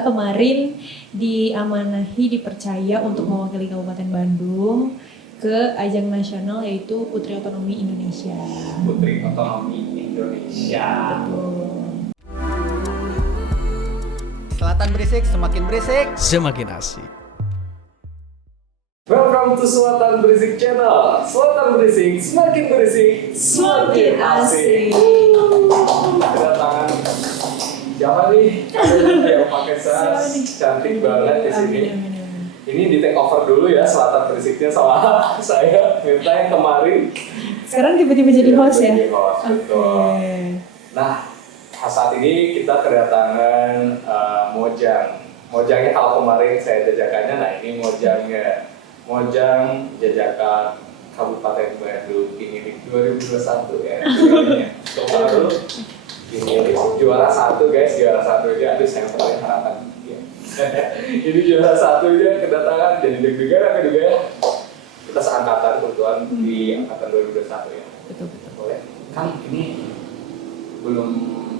kemarin dipercaya untuk mewakili Kabupaten Bandung ke ajang nasional yaitu Putri Otonomi Indonesia. Putri Otonomi Indonesia. Betul. Selatan berisik, semakin berisik, semakin asik. Welcome to Selatan Berisik Channel. Selatan Berisik, semakin berisik, semakin asik. Kedatangan siapa nih? Yang pakai jas cantik banget di sini. Ini di take over dulu ya Selatan Berisiknya sama saya, Mirta yang kemarin. Sekarang tiba-tiba jadi host ya? Betul. Nah, saat ini kita kedatangan Mojang. Mojangnya kalau kemarin saya jajakannya, nah ini Mojangnya. Mojang jajakan Kabupaten Bandung ini 2021 ya. Baru ini juara satu guys, juara satu aja. Aduh saya paling harapan. Ini juara satu aja kedatangan, jadi deg-degan apa juga ya. Kita seangkatan kebetulan di angkatan 2021 ya. Betul. Boleh. Kan ini belum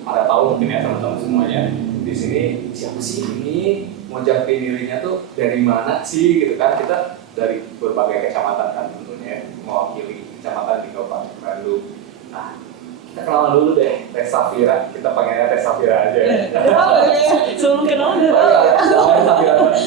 pada tahu mungkin ya teman-teman semuanya. Di sini siapa sih ini? Mojang Pinilinya tuh dari mana sih gitu kan? Kita dari berbagai kecamatan kan tentunya mewakili kecamatan di Kabupaten Bandung. Nah, kita kenalan dulu deh, Teh Safira. Kita panggilnya Teh Safira aja. Sebelum kenalan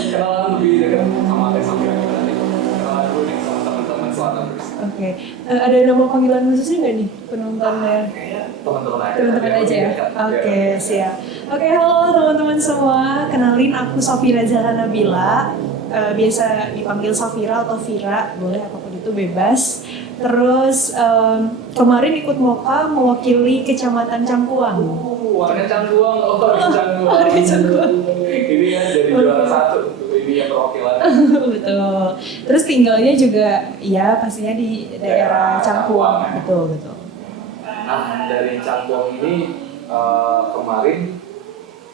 kenalan lebih dekat sama Teh Safira kita nanti. Kenalan dulu nih sama teman-teman Selatan Berisik. Oke. Ada nama panggilan khususnya nggak nih penontonnya? Kayaknya teman-teman aja. Teman-teman aja ya? Oke, siap. Oke, halo teman-teman semua. Kenalin aku Safira Zahra Nabila. Biasa dipanggil Safira atau Vira, boleh apapun itu bebas. Terus kemarin ikut MOKA mewakili Kecamatan Cangkuang. Warga Cangkuang, warga Cangkuang. Ini kan jadi juara satu. Ini yang perwakilan. Betul. Terus tinggalnya juga ya pastinya di daerah Cangkuang. Betul. Nah, dari Cangkuang ini kemarin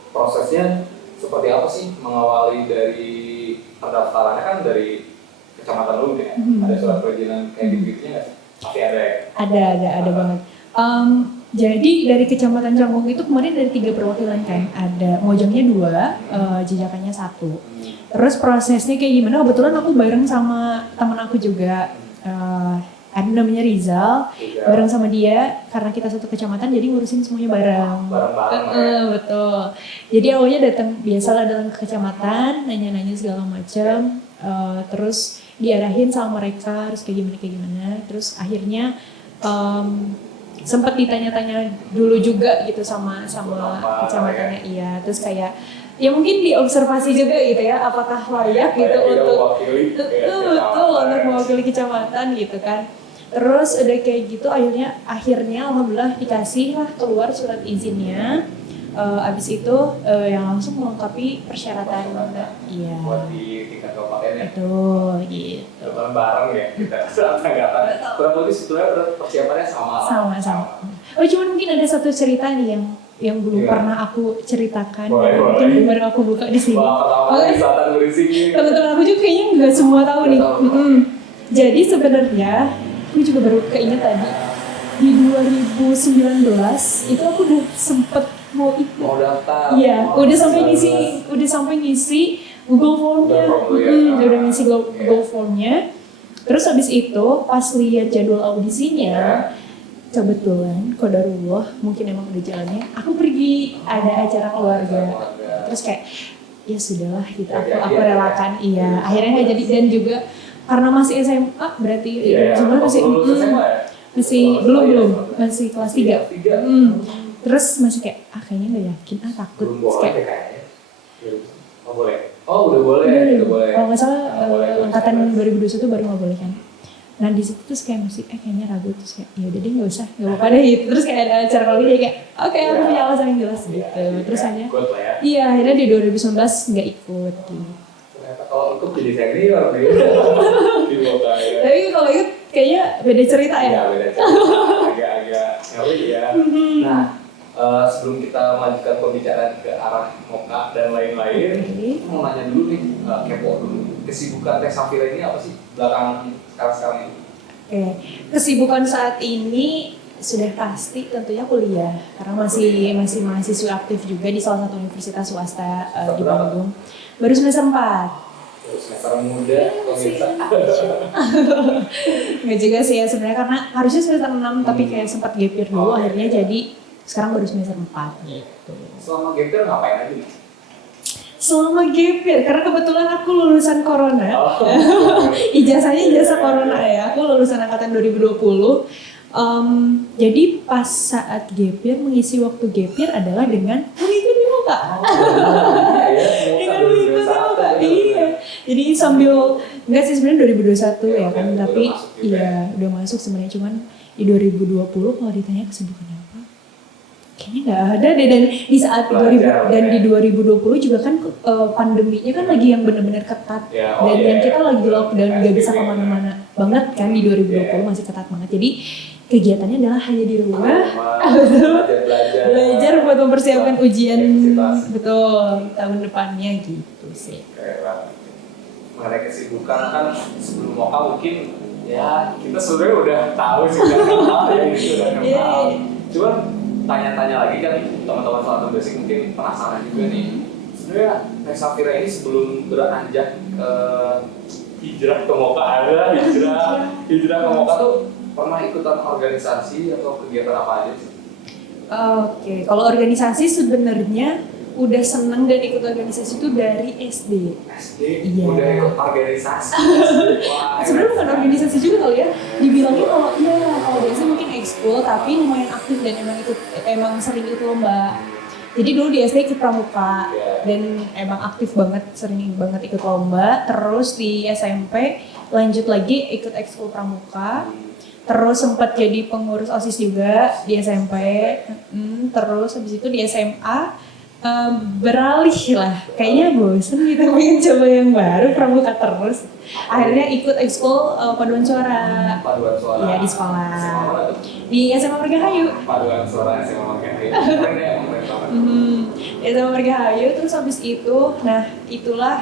prosesnya seperti apa sih mengawali dari pendaftarannya kan dari kecamatan dulu ya? Ada surat perizinan kayak gitu-gitunya nggak sih? Pasti ada ya? Ada banget. Jadi dari Kecamatan Cangkuang itu kemarin dari 3 perwakilan kan, ada Mojangnya 2, jajakannya 1. Terus prosesnya kayak gimana? Kebetulan aku bareng sama teman aku juga, ada namanya Rizal, bareng sama dia karena kita satu kecamatan jadi ngurusin semuanya bareng. Betul. Jadi awalnya datang ke kecamatan, nanya-nanya segala macam, terus diarahin sama mereka harus kayak gimana. Terus akhirnya sempat ditanya-tanya dulu juga gitu sama kecamatannya, iya. Terus kayak ya mungkin diobservasi juga gitu ya, apakah layak gitu untuk mewakili kecamatan gitu kan. Terus udah kayak gitu akhirnya alhamdulillah dikasih lah keluar surat izinnya. Abis itu yang langsung melengkapi persyaratan. Iya. Buat di tingkat kabupaten ya. Betul gitu. Bareng ya kita angkatan. Kurang lebih sebetulnya persiapannya sama. Oh cuman mungkin ada satu cerita nih yang belum pernah aku ceritakan. Boleh. Mungkin baru aku buka di sini. Selatan Berisik ini. Teman-teman aku juga kayaknya nggak semua tahu nih. Jadi sebenarnya aku juga baru keinget tadi di 2019 itu aku udah sempet mau daftar. Iya, udah sampai ngisi Google Form-nya. Udah ngisi Google Form-nya. Terus habis itu pas lihat jadwal audisinya, kebetulan qadarullah mungkin emang udah jalannya, aku pergi ada acara keluarga. Terus kayak ya sudahlah gitu, aku relakan. Iya, akhirnya nggak jadi. Dan juga karena masih SMA berarti sebenarnya masih belum masih kelas 3. Terus masih kayak kayaknya nggak yakin, takut. Belum boleh kayaknya. Oh boleh. Oh udah boleh. Kalau nggak salah angkatan 2021 baru nggak boleh kan. Nah di situ terus kayak masih kayaknya ragu, terus kayak ya udah deh nggak usah, nggak apa-apa deh gitu. Terus kayak ada acara kali dia kayak oke, aku punya alasan yang jelas gitu. Terus hanya iya akhirnya di 2019 nggak ikut gitu. Ternyata kalau ikut jadi senior nih. Tapi kalau ikut kayaknya beda cerita ya. Iya beda cerita, agak ngeri ya. Nah sebelum kita melanjutkan pembicaraan ke arah MOKA dan lain-lain, mau nanya dulu nih, kepo dulu. Kesibukan Teh Safira ini apa sih belakangan sekarang ini? Kesibukan saat ini sudah pasti tentunya kuliah karena masih mahasiswa aktif juga di salah satu universitas swasta di Bandung. Baru semester 4. Semester muda, pemirsa. Nggak juga sih ya sebenarnya karena harusnya semester 6 tapi kayak sempat gap year dulu akhirnya jadi sekarang baru semester 4 gitu. Selama gap year ngapain aja nih? Selama gap year, karena kebetulan aku lulusan corona. Ijazahnya ijazah corona ya, aku lulusan angkatan 2020. Jadi pas saat gap year, mengisi waktu gap year adalah dengan mengikuti muka. Dengan mengikuti muka, iya. Jadi sambil, enggak sih sebenarnya 2021 ya kan, tapi iya udah masuk sebenarnya cuman di 2020 kalau ditanya kesibukan apa, kayaknya nggak ada deh. Dan di saat 2020 juga kan pandeminya kan lagi yang benar-benar ketat dan kita lagi lockdown nggak bisa kemana-mana banget kan di 2020 masih ketat banget. Jadi kegiatannya adalah hanya di rumah, belajar buat mempersiapkan ujian betul tahun depannya gitu sih. Mengenai kesibukan kan sebelum Moka mungkin ya kita sebenarnya udah tahu sih udah kenal ya ini udah kenal. Cuman tanya-tanya lagi kan teman-teman Selatan Basic mungkin penasaran juga nih. Sebenarnya Teh Safira ini sebelum beranjak ke hijrah ke Moka hijrah ke Moka tuh pernah ikutan organisasi atau kegiatan apa aja sih? Oke, kalau organisasi sebenarnya udah seneng dan ikut organisasi itu dari SD. Iya. Udah ikut organisasi. Sebenarnya bukan organisasi juga kali ya. Dibilangnya kalau biasanya mungkin ekskul tapi lumayan aktif dan emang sering ikut lomba. Jadi dulu di SD ikut pramuka dan emang aktif banget, sering banget ikut lomba. Terus di SMP lanjut lagi ikut ekskul pramuka. Terus sempat jadi pengurus OSIS juga di SMP. Terus habis itu di SMA beralih lah, kayaknya bosen gitu, pengen coba yang baru, pramuka terus. Akhirnya ikut ekskul paduan suara. Iya di sekolah. Di SMA Margahayu. Paduan suara SMA Margahayu. Di SMA Margahayu. Terus habis itu, nah itulah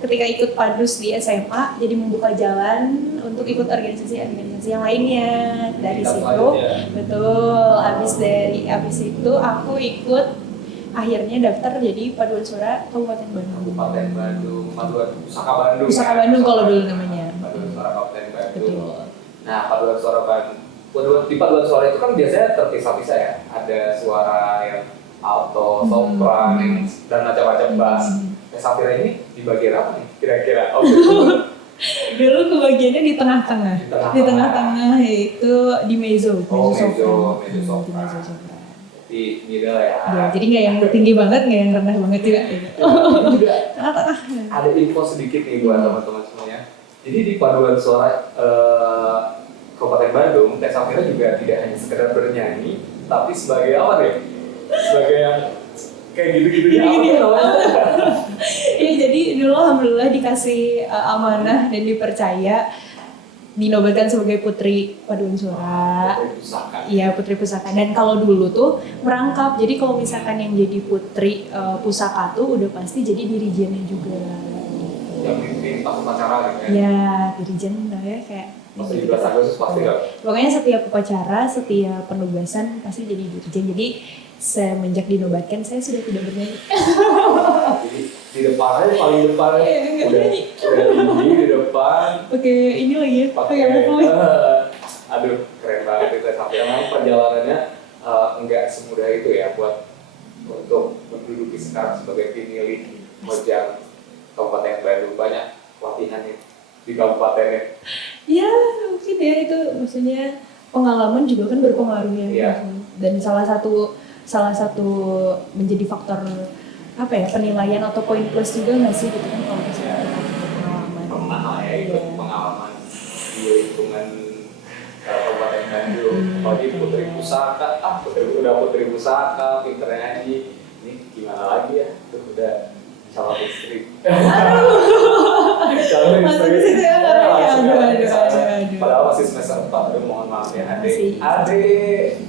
ketika ikut padus di SMA, jadi membuka jalan untuk ikut organisasi-organisasi yang lainnya. Dari situ, betul. Abis itu aku ikut. Akhirnya daftar jadi paduan suara Kabupaten Bandung. Pusaka Bandung kalau dulu namanya. Paduan suara Kabupaten Bandung. Betul. Nah, paduan suara Bandung. Di paduan suara itu kan biasanya terpisah-pisah ya. Ada suara yang alto, sopran, dan macam-macam bass. Teh Safira ini di bagian apa nih kira-kira? Dulu kebagiannya di tengah-tengah. Di tengah-tengah yaitu di mezzo sopran. Di middle ya. Jadi nggak yang tinggi banget, nggak yang rendah banget juga. Juga ada info sedikit nih buat teman-teman semuanya. Jadi di paduan suara Kabupaten Bandung, Teh Safira juga tidak hanya sekedar bernyanyi, tapi sebagai apa nih? Sebagai yang kayak gitu-gitunya Iya, jadi dulu alhamdulillah dikasih amanah dan dipercaya dinobatkan sebagai putri paduan suara. Iya, putri pusaka. Dan kalau dulu tuh merangkap. Jadi kalau misalkan yang jadi putri pusaka tuh udah pasti jadi dirijennya juga. Yang mimpin pas upacara gitu ya. Iya, dirijen udah ya kayak 17 Agustus pasti kan. Pokoknya setiap upacara, setiap penugasan pasti jadi dirijen. Jadi semenjak dinobatkan saya sudah tidak bernyanyi. Jadi di depan aja, paling depan udah tinggi di depan. Oke, ini lagi ya, pakai level. Aduh, keren banget itu sampai memang perjalanannya enggak semudah itu ya buat untuk menduduki sekarang sebagai pemilih Mojang Kabupaten Bandung. Banyak latihannya di kabupatennya. Ya, mungkin ya itu maksudnya pengalaman juga kan berpengaruh ya. Iya. Dan salah satu menjadi faktor apa ya, penilaian atau poin plus juga nggak sih gitu kan kalau misalnya kita punya pengalaman. Pernah lah ya ikut pengalaman di lingkungan Kabupaten Bandung. Apalagi putri pusaka, putri pusaka, pinter nyanyi. Ini gimana lagi ya? Itu udah calon istri. Calon istri. Padahal masih semester 4, aduh mohon maaf ya adik.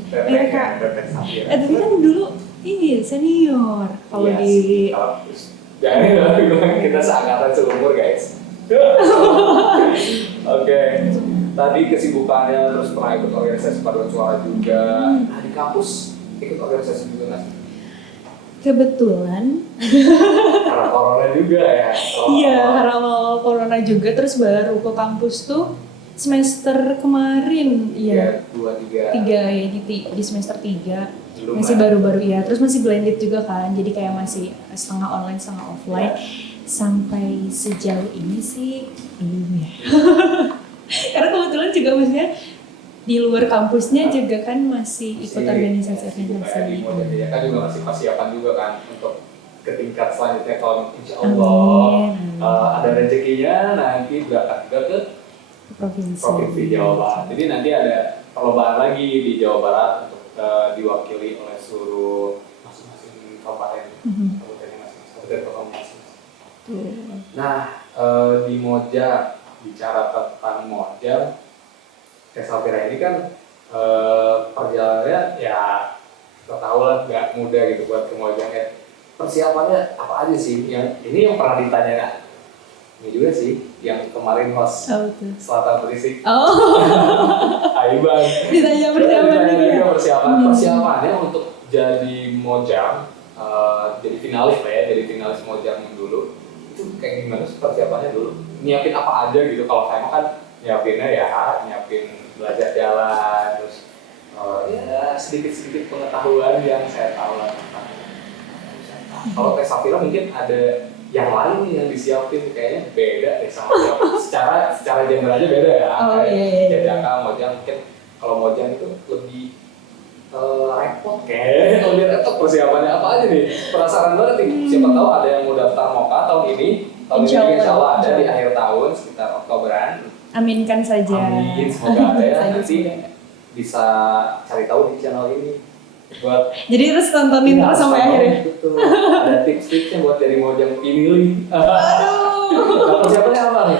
Kak. Tapi kan dulu ini senior kalau di jangan kita seangkatan seumur guys. Oke. tadi kesibukannya, terus pernah ikut organisasi paduan suara juga. Nah di kampus ikut organisasi juga nggak sih? Kebetulan Karena corona juga ya. iya, karena awal corona juga, terus baru ke kampus tuh semester kemarin, iya. 2, 3. 3 ya, di semester 3. Belum Masih lah. baru-baru ya, terus masih blended juga kan, jadi kayak masih setengah online, setengah offline. Sampai sejauh ini sih belum ya. Karena kebetulan juga maksudnya di luar kampusnya juga kan masih ikut organisasi-organisasi. Di Moja kan juga masih persiapan juga kan untuk ke tingkat selanjutnya kalau insya Allah Amin. ada rezekinya nanti berangkat juga ke Provinsi Jawa Barat. Jadi nanti ada perlombaan lagi di Jawa Barat untuk diwakili oleh seluruh masing-masing kabupaten, kabupaten masing-masing. Nah, di Moja, bicara tentang Moja, Teh Safira ini kan perjalanannya ya kita tahu lah nggak mudah gitu buat ke Moja ya. Persiapannya apa aja sih? Yang ini yang pernah ditanya, ini juga sih yang kemarin host Selatan Berisik. Oh. Ayo bang. Ditanya persiapannya juga persiapannya untuk jadi Mojang, jadi finalis lah ya, jadi finalis Mojang dulu. Itu kayak gimana sih persiapannya dulu? Nyiapin apa aja gitu? Kalau saya kan nyiapinnya ya nyiapin belajar jalan, terus ya sedikit-sedikit pengetahuan yang saya tahu lah tentang. Kalau Teh Safira mungkin ada yang lain nih yang disiapin, kayaknya beda deh sama secara gender aja beda ya. Jajaka, Mojang mungkin kalau Mojang itu lebih repot kayaknya. Lebih repot persiapannya apa aja nih? Penasaran banget nih. Siapa tahu ada yang mau daftar MOKA tahun ini insya Allah ada di akhir tahun sekitar Oktoberan. Aminkan saja. Amin, semoga ada ya. Nanti bisa cari tahu di channel ini. Buat jadi terus tontonin terus sampai akhirnya. Betul. Ada tips-tipsnya buat dari Mojang pilih. Aduh. Persiapannya apa nih?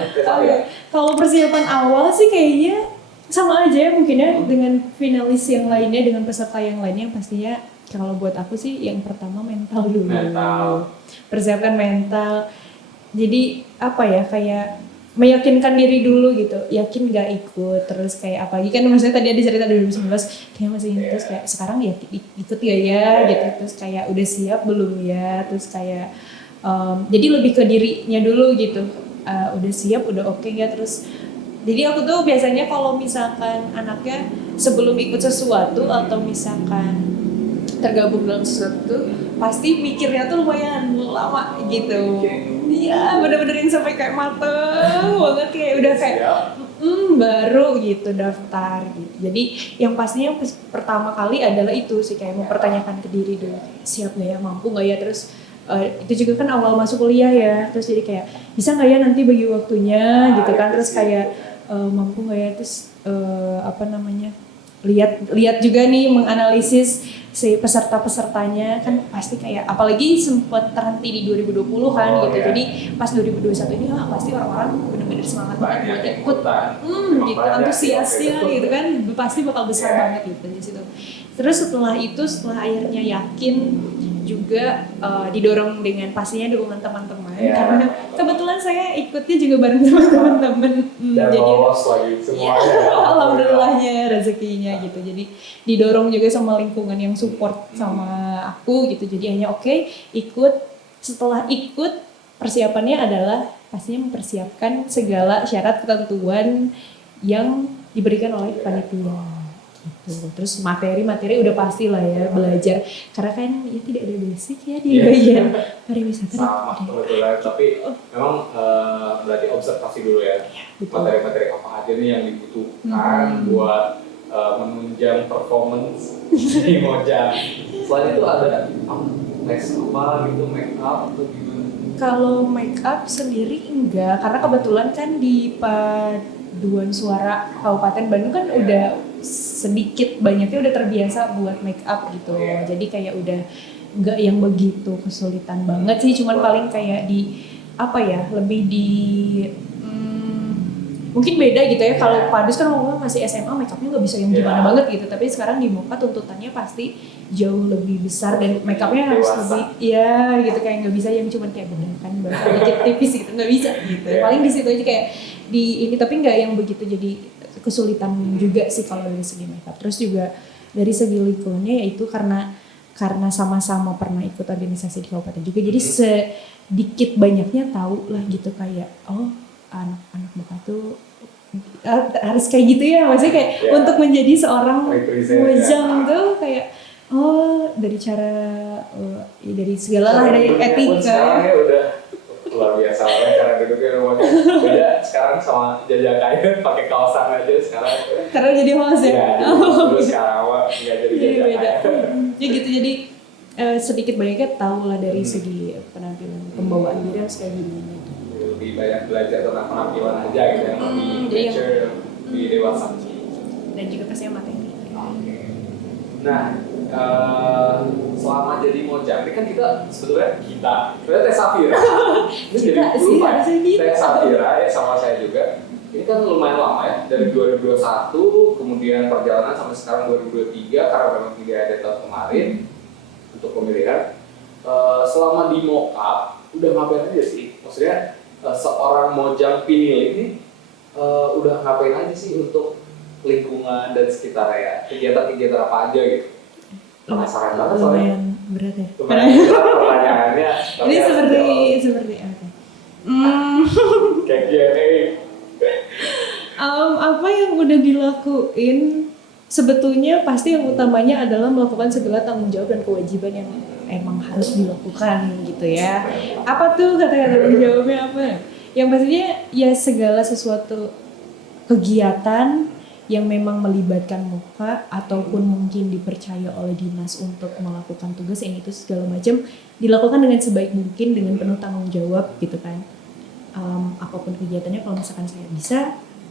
Kalau persiapan awal sih kayaknya sama aja ya mungkin ya dengan finalis yang lainnya, dengan peserta yang lainnya. Pastinya kalau buat aku sih yang pertama mental dulu. Persiapkan mental. Jadi apa ya, kayak meyakinkan diri dulu gitu, yakin gak ikut, terus kayak apalagi kan maksudnya tadi ada cerita 2019 kayak masih terus kayak sekarang ya ikut gak ya gitu, terus kayak udah siap belum ya, terus kayak jadi lebih ke dirinya dulu gitu, udah siap, udah oke gak, terus jadi aku tuh biasanya kalau misalkan anaknya sebelum ikut sesuatu atau misalkan tergabung dalam sesuatu pasti mikirnya tuh lumayan lama gitu. Iya, bener-bener yang sampai kayak mateng banget, kayak udah kayak baru gitu daftar gitu. Jadi yang pastinya pertama kali adalah itu sih, kayak mempertanyakan ke diri dulu, siap gak ya, mampu gak ya, terus itu juga kan awal masuk kuliah ya, terus jadi kayak bisa gak ya nanti bagi waktunya gitu kan, terus kayak mampu gak ya, terus lihat juga nih, menganalisis si peserta-pesertanya kan pasti kayak, apalagi sempat terhenti di 2020 kan gitu, jadi pas 2021 ini pasti orang-orang benar-benar semangat banget buat ikut, gitu, antusiasnya gitu kan, pasti bakal besar banget gitu di situ. Terus setelah akhirnya yakin juga didorong dengan pastinya dukungan teman-teman, karena kebetulan saya ikutnya juga bareng teman-teman, dan jadi lolos lagi semuanya. alhamdulillahnya rezekinya gitu, jadi didorong juga sama lingkungan yang support sama aku gitu, jadi hanya ikut. Setelah ikut, persiapannya adalah pastinya mempersiapkan segala syarat ketentuan yang diberikan oleh panitia. Gitu. Terus materi udah pasti lah ya, belajar, karena kan ya tidak ada basic ya di bagian pariwisata. Sama kebetulan, tapi memang berarti observasi dulu ya, materi-materi apa aja nih yang dibutuhkan buat menunjang performance di Mojang. Selain itu ada les apa gitu, make up atau gimana? Kalau make up sendiri enggak, karena kebetulan kan di Paduan Suara Kabupaten Bandung kan udah sedikit banyaknya udah terbiasa buat make up gitu, jadi kayak udah nggak yang begitu kesulitan banget sih, cuman paling kayak di lebih di mungkin beda gitu ya. Kalau Padus kan ngomongnya masih SMA, make upnya nggak bisa yang gimana banget gitu, tapi sekarang di Moka tuntutannya pasti jauh lebih besar dan make upnya harus lebih gitu, kayak nggak bisa yang cuman kayak bener kan baru dikit tipis gitu, nggak bisa gitu. Paling di situ aja kayak di ini, tapi nggak yang begitu. Jadi kesulitan juga sih kalau dari segi makeup. Terus juga dari segi lingkungannya yaitu karena sama-sama pernah ikut organisasi di kabupaten juga, jadi sedikit banyaknya tahu lah gitu kayak anak-anak muka tuh harus kayak gitu ya, maksudnya kayak untuk menjadi seorang mojang tuh kayak dari cara dari segala lah, dari etika. Sekarang ya udah luar biasa banget cara duduknya rumahnya. Beda sekarang sama jajakannya pakai kaosan aja sekarang. Karena jadi host ya. Terus sekarang nggak jadi beda. jajakan. Ya gitu, jadi sedikit banyaknya tahu lah dari segi penampilan, pembawaan diri harus kayak gimana. Lebih banyak belajar tentang penampilan aja gitu yang lebih mature, lebih dewasa. Dan juga pastinya materi. Oke. Nah, selama jadi mojang, ini kan kita sebenarnya Teh Safira. Ini Kita jadi sih lupa harusnya gitu. Teh Safira ya sama saya juga. Ini kan lumayan lama ya, dari 2021, kemudian perjalanan sampai sekarang 2023 karena memang tidak ada tahun kemarin untuk pemilihan. Selama di mokap, udah ngapain aja sih? Maksudnya seorang mojang pinil ini udah ngapain aja sih untuk lingkungan dan sekitarnya ya? Kegiatan-kegiatan apa aja gitu? Penasaran banget soalnya. Lumayan berat ya. Lumayan berat pertanyaannya. Ini seperti kayak Q&A. Apa yang udah dilakuin sebetulnya pasti yang utamanya adalah melakukan segala tanggung jawab dan kewajiban yang emang harus dilakukan gitu ya. Apa tuh kata-kata tanggung jawabnya apa? Yang pastinya ya segala sesuatu kegiatan yang memang melibatkan muka ataupun mungkin dipercaya oleh dinas untuk melakukan tugas yang itu segala macam dilakukan dengan sebaik mungkin dengan penuh tanggung jawab gitu kan. Apapun kegiatannya kalau misalkan saya bisa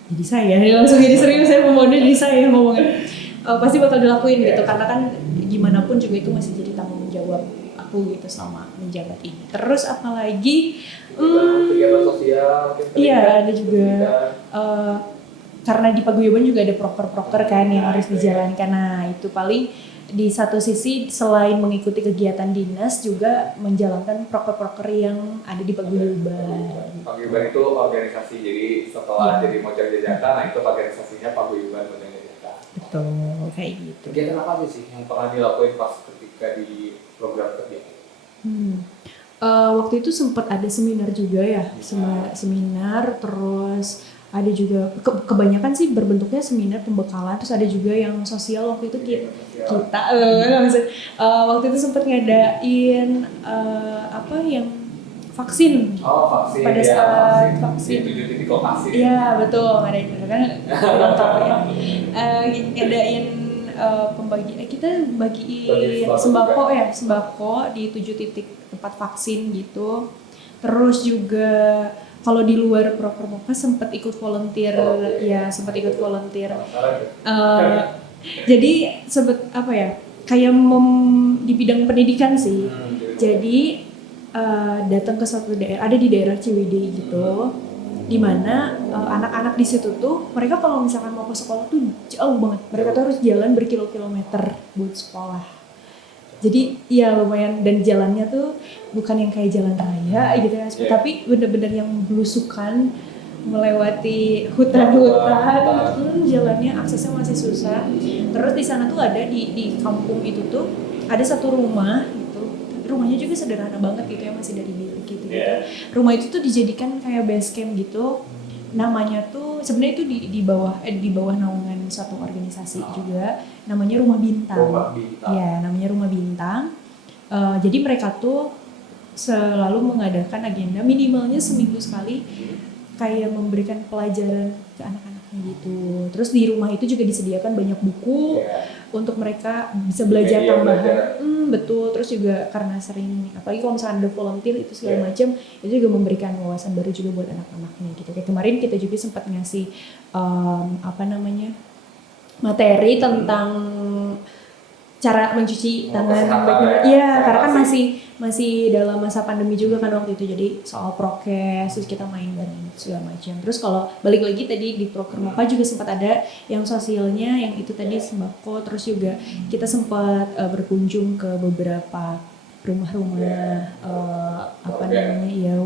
jadi saya langsung jadi serius, saya mau jadi saya ngomongnya pasti bakal dilakuin gitu karena kan gimana pun juga itu masih jadi tanggung jawab aku gitu selama menjabat ini. Terus apalagi kegiatan sosial iya ada juga karena di paguyuban juga ada proker-proker kan yang harus dijalankan. Nah itu paling di satu sisi selain mengikuti kegiatan dinas juga menjalankan proker-proker yang ada di paguyuban. Paguyuban itu organisasi, jadi setelah jadi mojang jajakan, nah itu organisasinya paguyuban mojang jajakan. Betul, kayak gitu. Kegiatan apa aja sih yang pernah dilakuin pas ketika di program kerja? Waktu itu sempat ada seminar juga ya, seminar terus ada juga kebanyakan sih berbentuknya seminar pembekalan, terus ada juga yang sosial waktu itu kita waktu itu sempat ngadain yang vaksin. Vaksin pada saat vaksin di 7 titik lokasi. Iya betul, ngadain kan ngadain pembagian kita bagiin sembako di 7 titik tempat vaksin gitu. Terus juga kalau di luar proker sempat ikut volunteer. Jadi kayak di bidang pendidikan sih. Jadi datang ke suatu daerah, ada di daerah Ciwidey gitu, di mana anak-anak di situ tuh mereka kalau misalkan mau ke sekolah tuh jauh banget, mereka tuh harus jalan berkilo-kilometer buat sekolah. Jadi ya lumayan, dan jalannya tuh bukan yang kayak jalan raya gitu ya, tapi bener-bener yang belusukan melewati hutan-hutan, jalannya aksesnya masih susah. Terus di sana tuh ada di kampung itu tuh ada satu rumah gitu, rumahnya juga sederhana banget gitu ya, masih dari bilik gitu. Rumah itu tuh dijadikan kayak base camp gitu. Namanya tuh sebenarnya itu di bawah naungan satu organisasi juga, namanya Rumah Bintang. Ya, namanya Rumah Bintang. Jadi mereka tuh selalu mengadakan agenda minimalnya seminggu sekali kayak memberikan pelajaran ke anak-anaknya gitu. Terus di rumah itu juga disediakan banyak buku untuk mereka bisa belajar tambahan. Betul. Terus juga karena sering, apalagi kalau misalnya ada volunteer itu segala macam, itu juga memberikan wawasan baru juga buat anak-anaknya gitu. Kayak kemarin kita juga sempat ngasih materi tentang cara mencuci tangan baik. Iya, karena kan masih dalam masa pandemi juga kan waktu itu, jadi soal prokes, terus kita main bareng segala macam. Terus kalau balik lagi tadi di proker Moka juga sempat ada yang sosialnya, yang itu tadi sembako, terus juga kita sempat berkunjung ke beberapa rumah-rumah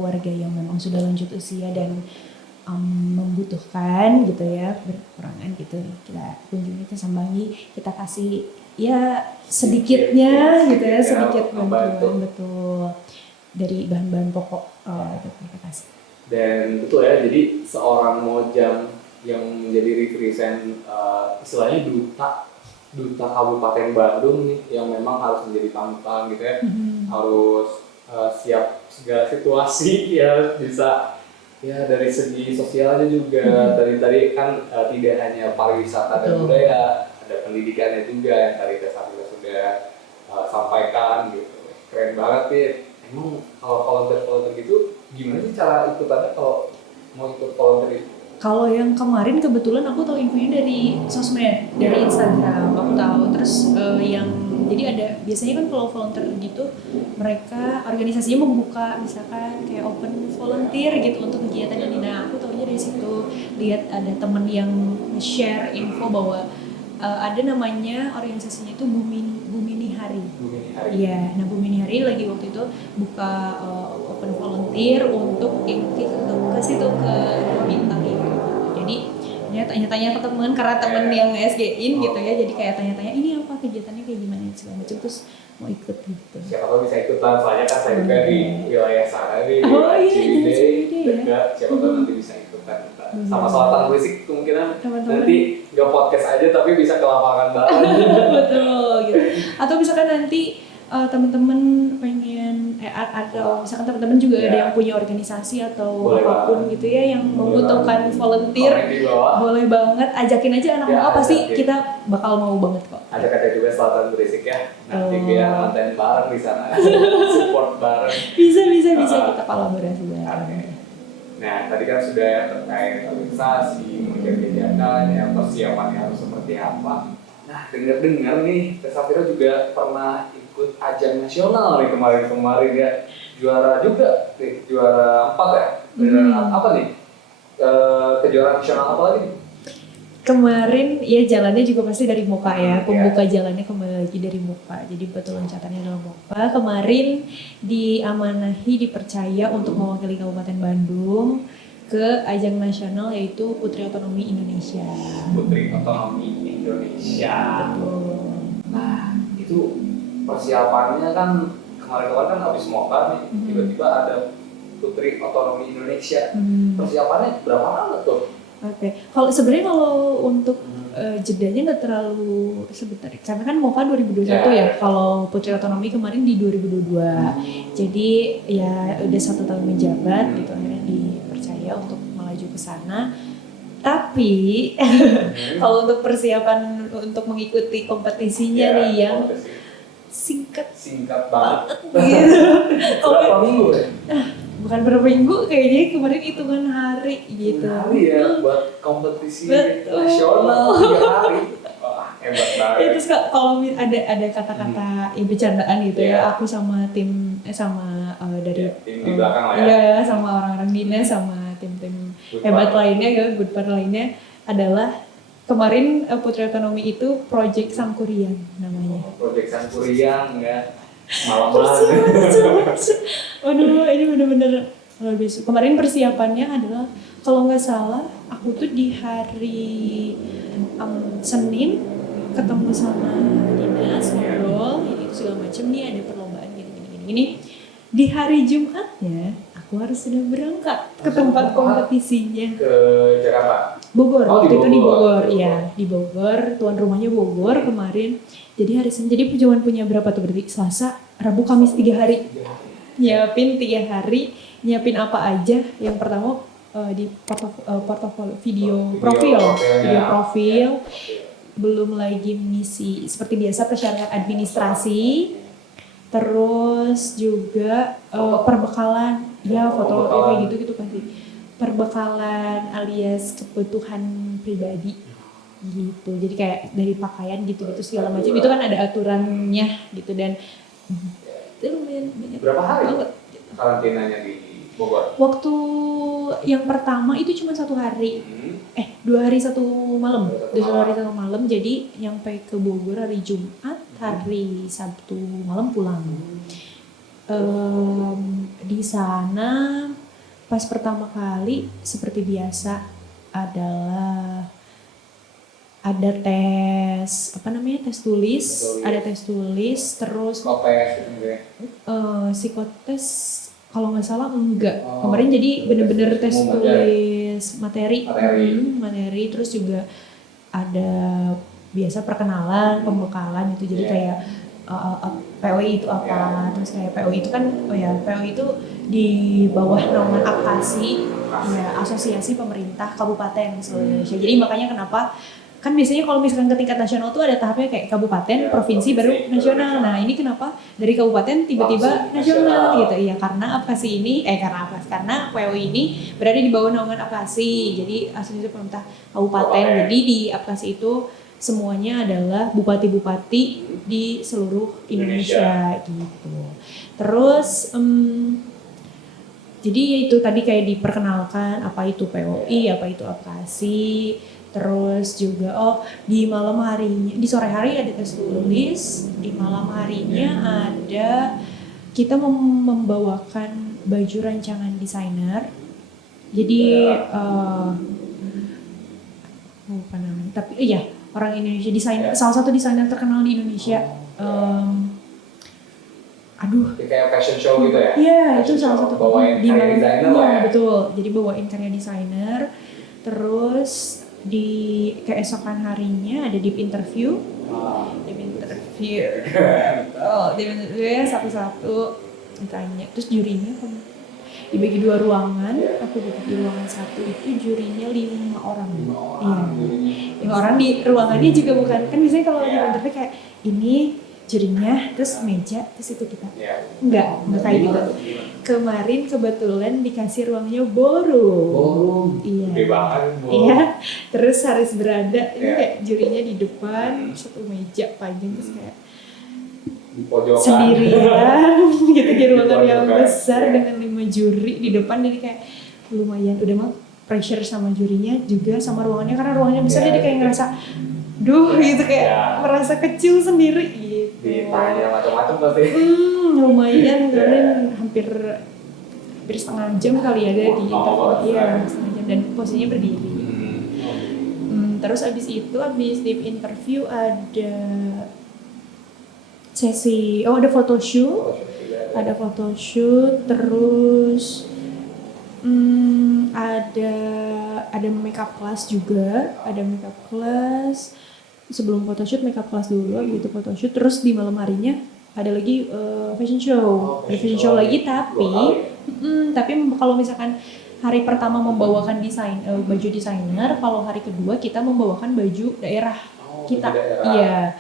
warga yang memang sudah lanjut usia dan membutuhkan gitu ya, berkekurangan gitu, kita kunjungi, kita sambangi, kita kasih ya sedikitnya gitu ya, sedikit bantuan, betul, dari bahan-bahan pokok itu kita kasih. Dan betul ya, jadi seorang mojang yang menjadi represent istilahnya duta Kabupaten Bandung nih, yang memang harus menjadi panutan gitu ya, harus siap segala situasi ya, bisa ya dari segi sosialnya juga. Tadi kan tidak hanya pariwisata dan budaya, ada pendidikannya juga yang tadi kita sudah sampaikan gitu. Keren banget ya. Emang kalau volunteer gitu gimana sih cara ikutannya kalau mau ikut volunteer itu? Kalau yang kemarin kebetulan aku tahu infonya dari sosmed, dari Instagram aku tahu. Terus yang jadi ada biasanya kan kalau volunteer gitu mereka organisasinya membuka misalkan kayak open volunteer gitu untuk kegiatan ini. Nah aku tahunya dari situ, lihat ada temen yang share info bahwa ada namanya organisasinya itu Bumini Hari. Iya, nah Bumini Hari lagi waktu itu buka open volunteer untuk ke situ ke Bintang itu. Jadi ya tanya-tanya ke temen karena temen yang SG-in gitu ya, jadi kayak tanya-tanya ini apa kegiatannya kayak gimana segala macam, terus mau ikut gitu. Siapa tahu bisa ikutan, soalnya kan saya juga di wilayah sana nih, Ciwidey dekat, siapa tahu nanti bisa ikutan. Sama Selatan Berisik kemungkinan nanti nggak podcast aja tapi bisa ke lapangan bareng. Betul gitu. Atau misalkan nanti teman-teman pengen atau misalkan teman-teman juga ada yang punya organisasi atau boleh apapun banget gitu ya yang membutuhkan volunteer, boleh banget ajakin aja anak muda, pasti kita bakal mau banget kok. Ajak aja juga Selatan Berisik ya, nanti biar nonton bareng di sana, support bareng. Bisa kita kolaborasi bareng. Nah tadi kan sudah terkait organisasi, mungkin kegiatan, yang persiapannya harus seperti apa. Nah dengar nih, Teh Safira juga pernah ikut ajang nasional nih kemarin ya, juara juga nih, juara 4 ya. Apa nih? Kejuaraan nasional apa lagi nih? Kemarin ya jalannya juga pasti dari MOPA ya, pembuka jalannya kembali lagi dari MOPA, jadi betul loncatannya adalah MOPA. Kemarin diamanahi, dipercaya untuk mewakili Kabupaten Bandung ke ajang nasional yaitu Putri Otonomi Indonesia. Putri Otonomi Indonesia. Betul. Nah itu persiapannya kan kemarin kan habis MOPA nih, tiba-tiba ada Putri Otonomi Indonesia. Persiapannya berapa lama tuh? Oke. Kalau untuk jedanya nggak terlalu sebentar, karena kan MOPA 2021 ya. Kalau Putri Otonomi kemarin di 2022, jadi ya udah 1 tahun menjabat gitu, akhirnya dipercaya untuk melaju ke sana. Tapi kalau untuk persiapan untuk mengikuti kompetisinya nih yang singkat banget gitu. Berapa minggu ya? Bukan berapa minggu, kayaknya kemarin hitungan hari gitu. Hari ya buat kompetisi nasional 3 hari. Wah, hebat banget. Ya, terus kalau ada kata-kata bercandaan gitu ya, aku sama tim dari tim di belakang lah ya. Iya, sama orang-orang dinas sama tim-tim hebat lainnya ya, good part lainnya adalah kemarin Putri Otonomi itu Project Sangkuriang namanya. Project Sangkuriang ya. Malam-malam. Waduh, ini bener-bener luar biasa. Kemarin persiapannya adalah kalau nggak salah aku tuh di hari Senin ketemu sama dinas, ngobrol ini segala macam nih, ada perlombaan gini. Di hari Jumatnya aku harus sudah berangkat ke tempat kompetisinya. Ke Jakarta? Bogor. Oh, Itu di Bogor. Ya, di Bogor. Tuan rumahnya Bogor kemarin. Jadi hari Senin, jadi cuma punya berapa tuh berarti? Selasa, Rabu, Kamis 3 hari. Nyiapin 3 hari, nyiapin apa aja. Yang pertama di portofolio video profil. Belum lagi mengisi seperti biasa persyaratan administrasi. Terus juga perbekalan, ya foto kayak gitu pasti. Perbekalan alias kebutuhan pribadi. Gitu, jadi kayak dari pakaian gitu-gitu segala macam itu kan ada aturannya gitu, dan itu lumayan banyak. Berapa hari banget karantinanya di Bogor? Waktu yang pertama itu cuma 1 hari, 2 hari 1 malam, 2 hari 1 malam, jadi nyampe ke Bogor hari Jumat, hari Sabtu malam pulang. Di sana pas pertama kali seperti biasa adalah ada tes tes tulis, ada tes tulis, terus Kopes gitu ya. psikotes kalau nggak salah enggak. Kemarin jadi bener-bener tes tulis materi, terus juga ada biasa perkenalan, pembekalan gitu. Jadi kayak POI itu apa, terus kayak POI itu kan, POI itu di bawah naungan APKASI, ya Asosiasi Pemerintah Kabupaten seluruh Indonesia. Jadi makanya kenapa kan biasanya kalau misalkan ke tingkat nasional tuh ada tahapnya kayak kabupaten, provinsi, baru nasional. Nah ini kenapa dari kabupaten tiba-tiba nasional gitu? Iya karena APKASI ini, karena POI ini berada di bawah naungan APKASI, jadi Asosiasi Pemerintah Kabupaten. Jadi di APKASI itu semuanya adalah bupati-bupati di seluruh Indonesia gitu. Terus jadi itu tadi kayak diperkenalkan apa itu POI, apa itu APKASI. Terus juga di malam harinya, di sore hari ada tes tulis, di malam harinya ada kita membawakan baju rancangan desainer. Jadi lupa namanya, tapi orang Indonesia, salah satu desainer terkenal di Indonesia. Kayak fashion show gitu ya? Iya, itu salah satu. Bawain karya desainer lah ya? Betul, jadi bawain karya desainer. Terus di keesokan harinya ada deep interview. Deep interview ya satu-satu ditanya. Terus jurinya dibagi 2 ruangan, aku duduk di ruangan 1 itu jurinya 5 orang. Iya. 5 orang di ruangannya juga bukan, kan biasanya kalau di interview kayak ini jurinya, terus meja, terus itu kita. Enggak kayak gitu. Kemarin kebetulan dikasih ruangnya ballroom. Iya. Gede banget. Iya. Terus harus berada, ini kayak jurinya di depan, satu meja panjang terus kayak pojokan sendirian gitu di ruangan yang besar dengan 5 juri di depan. Jadi kayak lumayan udah mah pressure sama jurinya juga sama ruangannya, karena ruangannya besar jadi kayak ngerasa gitu kayak merasa kecil sendiri gitu. Ditanya macam-macam pasti. Lumayan kemarin hampir setengah jam kali ada di interview. Iya, setengah jam dan posisinya berdiri. Terus abis deep interview ada sesi, ada photoshoot, terus ada makeup class juga, sebelum photoshoot makeup class dulu, gitu photoshoot, terus di malam harinya ada lagi fashion show, lagi tapi kalau misalkan hari pertama membawakan baju desainer, kalau hari kedua kita membawakan baju daerah kita, iya.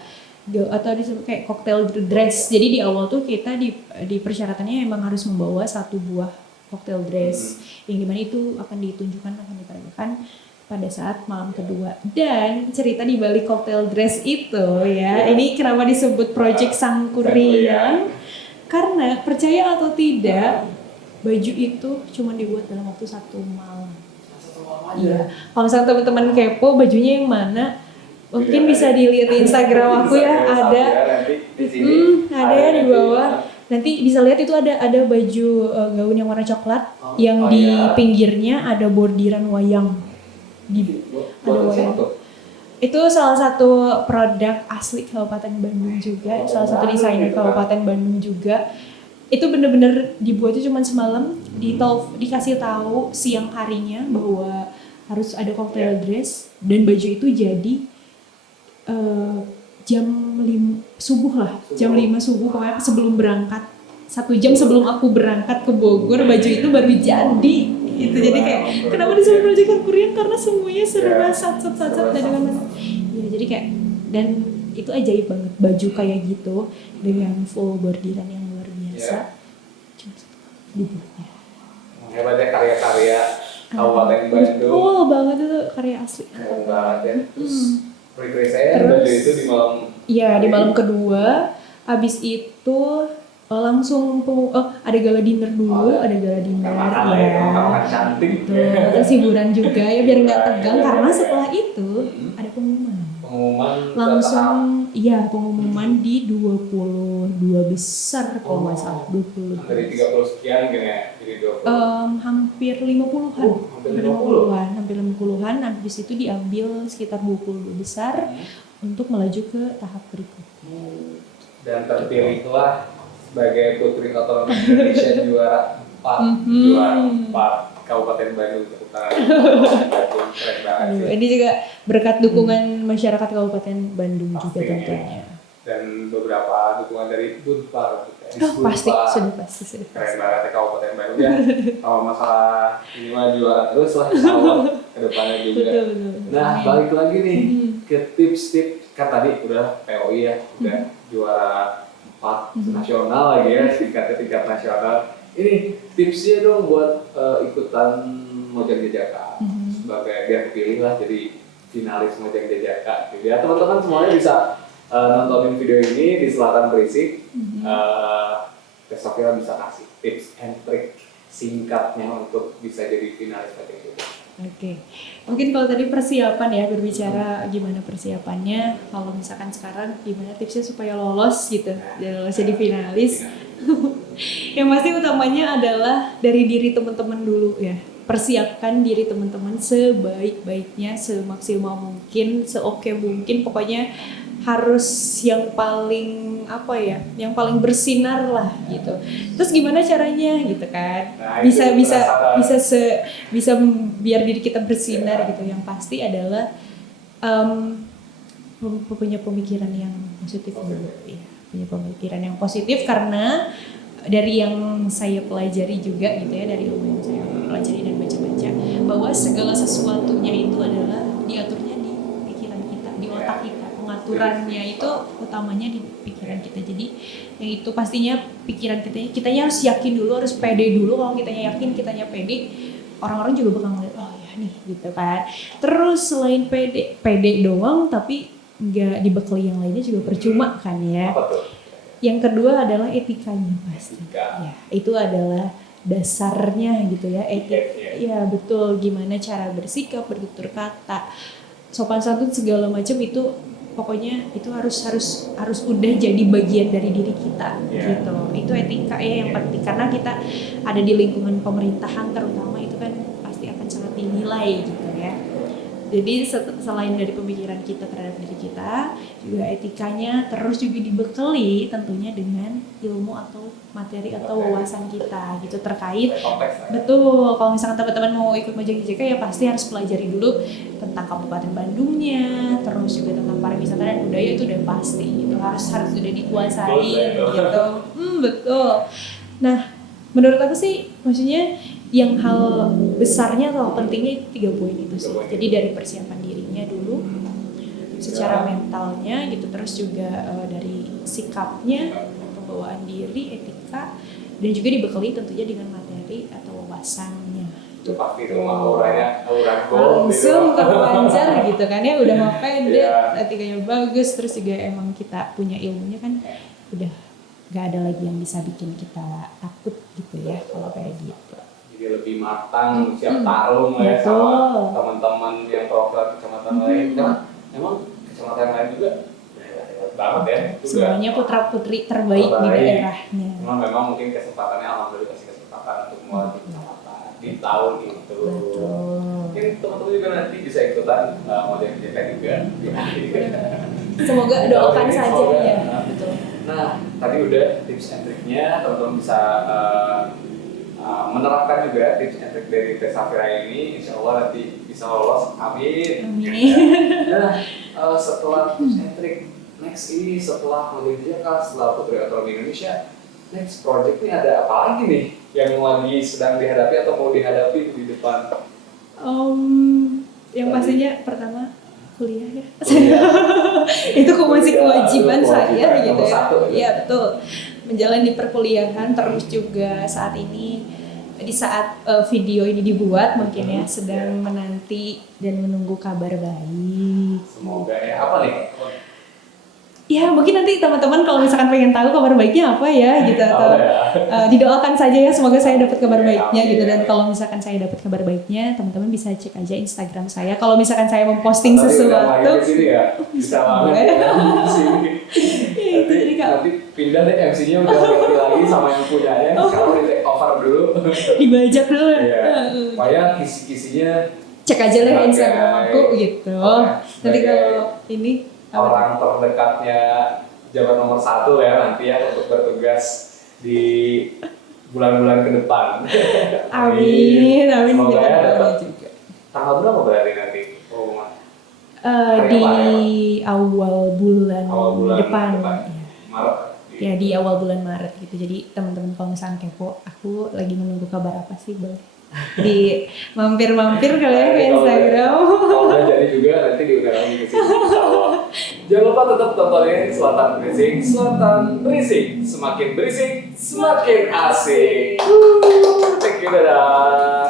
Atau disebut kayak cocktail dress. Jadi di awal tuh kita di persyaratannya emang harus membawa 1 buah cocktail dress yang dimana itu akan diperagakan pada saat malam kedua. Dan cerita di balik cocktail dress itu ini kenapa disebut Project Sangkuriang, karena percaya atau tidak baju itu cuma dibuat dalam waktu 1 malam. Iya. Kalau misalnya teman-teman kepo bajunya yang mana, mungkin bisa dilihat di Instagram aku ya, ada di bawah. Nanti bisa lihat itu ada baju gaun yang warna coklat yang di pinggirnya ada bordiran wayang. Ada wayang. Itu salah satu produk asli Kabupaten Bandung juga, salah satu desainer Kabupaten Bandung juga. Itu bener-bener dibuatnya cuma semalam, dikasih tahu siang harinya bahwa harus ada cocktail dress, dan baju itu jadi jam 5 subuh pokoknya sebelum berangkat, 1 jam sebelum aku berangkat ke Bogor, baju itu baru jadi gitu. Jadi kayak kenapa disebut Project Sangkuriang, karena semuanya serba sat dan dengan jadi kayak, dan itu ajaib banget baju kayak gitu dengan full bordiran yang luar biasa. Cuma dibuatnya hebatnya karya-karya Kabupaten Bandung. Betul banget, itu karya asli. Keren banget ya. Terus baju itu di malam. Iya, di malam kedua. Abis itu langsung ada gala dinner dulu, Makan cantik. Terus hiburan juga ya biar nggak tegang, karena setelah itu ada pengumuman. Pengumuman Langsung Iya, pengumuman di 22 besar kalau nggak salah, 20. Dari 30 sekian mungkin ya, jadi 20. Hampir 50-an. Hampir 50. Hampir 50-an. Habis itu diambil sekitar 22 besar untuk melaju ke tahap berikutnya. Dan terpilihlah sebagai Putri Otonomi Indonesia juara 4. Juara 4 Kabupaten Bandung Utara. Bandung, keren banget sih. Ini juga berkat dukungan masyarakat Kabupaten Bandung juga Pasti. tentunya. Dan beberapa dukungan dari Budpar. Pasti, sudah pasti. Keren banget ya Kabupaten Bandung ya. Kalau masalah ini mah juara terus lah, insya Allah ke depannya juga. Betul. Nah, balik lagi nih ke tips-tips. Kan tadi udah POI ya, udah juara 4 nasional lagi ya, tingkat nasional. Ini tipsnya dong buat ikutan Mojang Jajaka sebagai biar kepilih lah jadi finalis Mojang Jajaka. Gitu ya, teman-teman semuanya bisa nontonin video ini di Selatan Berisik. Besoknya bisa kasih tips and trick singkatnya untuk bisa jadi finalis Mojang Jajaka. Oke, mungkin kalau tadi persiapan ya, berbicara gimana persiapannya, kalau misalkan sekarang gimana tipsnya supaya lolos gitu, dan lolos jadi finalis. Yang pasti utamanya adalah dari diri teman-teman dulu ya. Persiapkan diri teman-teman sebaik-baiknya, semaksimal mungkin, seoke mungkin, pokoknya harus yang paling yang paling bersinar lah gitu. Terus gimana caranya gitu kan? Nah, bisa biar diri kita bersinar gitu. Yang pasti adalah punya pemikiran yang positif dulu ya. Punya pemikiran yang positif karena dari yang saya pelajari juga gitu ya, dari ilmu yang saya pelajari dan baca-baca, bahwa segala sesuatunya itu adalah diaturnya di pikiran kita, di otak kita. Pengaturannya itu utamanya di pikiran kita. Jadi yang itu pastinya pikiran kitanya harus yakin dulu, harus pede dulu. Kalau kitanya yakin, kitanya pede, orang-orang juga bakal ngeliat, oh ya nih gitu kan. Terus selain pede doang tapi nggak dibekali yang lainnya juga percuma kan ya. Apa tuh? Yang kedua adalah etikanya pasti. Ya, itu adalah dasarnya gitu ya, ya betul, gimana cara bersikap, bertutur kata, sopan santun segala macam itu pokoknya itu harus udah jadi bagian dari diri kita gitu. Itu etika ya yang penting karena kita ada di lingkungan pemerintahan terutama, itu kan pasti akan sangat dinilai gitu ya. Jadi selain dari pemikiran kita terhadap diri kita, juga etikanya terus juga dibekali tentunya dengan ilmu atau materi atau wawasan kita gitu terkait. Betul, kalau misalkan teman-teman mau ikut Mojang Jajaka ya pasti harus pelajari dulu tentang Kabupaten Bandungnya, terus juga tentang pariwisata dan budaya itu udah pasti gitu, harus sudah dikuasai gitu. Betul. Nah, menurut aku sih maksudnya yang hal besarnya atau pentingnya 3 poin itu sih. Jadi dari persiapan dirinya dulu, secara mentalnya gitu, terus juga dari sikapnya, pembawaan diri, etika, dan juga dibekali tentunya dengan materi atau wawasannya. Itu pasti itu auranya, aura langsung terpancar gitu kan ya, udah mau pede, etikanya bagus, terus juga emang kita punya ilmunya kan udah gak ada lagi yang bisa bikin kita takut gitu ya kalau kayak gitu. Jadi lebih matang, siap tarung ya sama teman-teman yang program kecamatan lain. Karena memang kecamatan lain juga hebat banget ya. Semuanya putra-putri terbaik di daerahnya. Memang mungkin kesempatannya alhamdulillah dikasih kesempatan untuk mewakili kecamatan di tahun itu. Mungkin teman-teman juga nanti bisa ikutan Mojang Jajaka juga. Semoga doakan saja ya. Betul. Nah, tadi udah tips and triknya, teman-teman bisa menerapkan juga tips and trik dari Teh Safira ini, insya Allah nanti bisa lolos, amin. Nah, setelah tips and trik, next ini setelah Mojang Jajaka, setelah Putri Otonomi Indonesia, next project ini ada apa lagi nih yang lagi sedang dihadapi atau mau dihadapi di depan? Yang pastinya pertama kuliah ya. Itu masih kewajiban saya gitu ya. Iya betul. Menjalani perkuliahan, terus juga saat ini di saat video ini dibuat mungkin ya sedang menanti dan menunggu kabar baik. Semoga ya. Apa nih? Ya mungkin nanti teman-teman kalau misalkan pengen tahu kabar baiknya apa ya gitu atau didoakan saja ya semoga saya dapat kabar baiknya gitu, dan kalau misalkan saya dapat kabar baiknya teman-teman bisa cek aja Instagram saya kalau misalkan saya memposting sesuatu ya, bisa banget ya, di sini. Nanti pindah deh MC-nya udah ganti lagi sama yang punyanya, sekarang di take over dulu. dibajak dulu ya. Iya. Supaya kisi-kisinya Cek aja lah Instagram aku gitu. Nanti kalau ini orang terdekatnya jabat nomor 1 ya nanti ya untuk bertugas di bulan-bulan ke depan. Amin, amin. Semoga Kita ya doain dapat. juga. Tanggal berapa berarti nanti? Di awal bulan depan. Maret. Ya di awal bulan Maret gitu. Jadi teman-teman kalau misalnya kepo, aku lagi menunggu kabar apa sih, boleh di mampir-mampir kali ya ke Instagram. Kalau udah jadi juga nanti diundang lagi ke sini. Insyaallah. Jangan lupa tetap tontonin Selatan Berisik. Selatan Berisik, semakin berisik semakin asik. Thank you, dadah.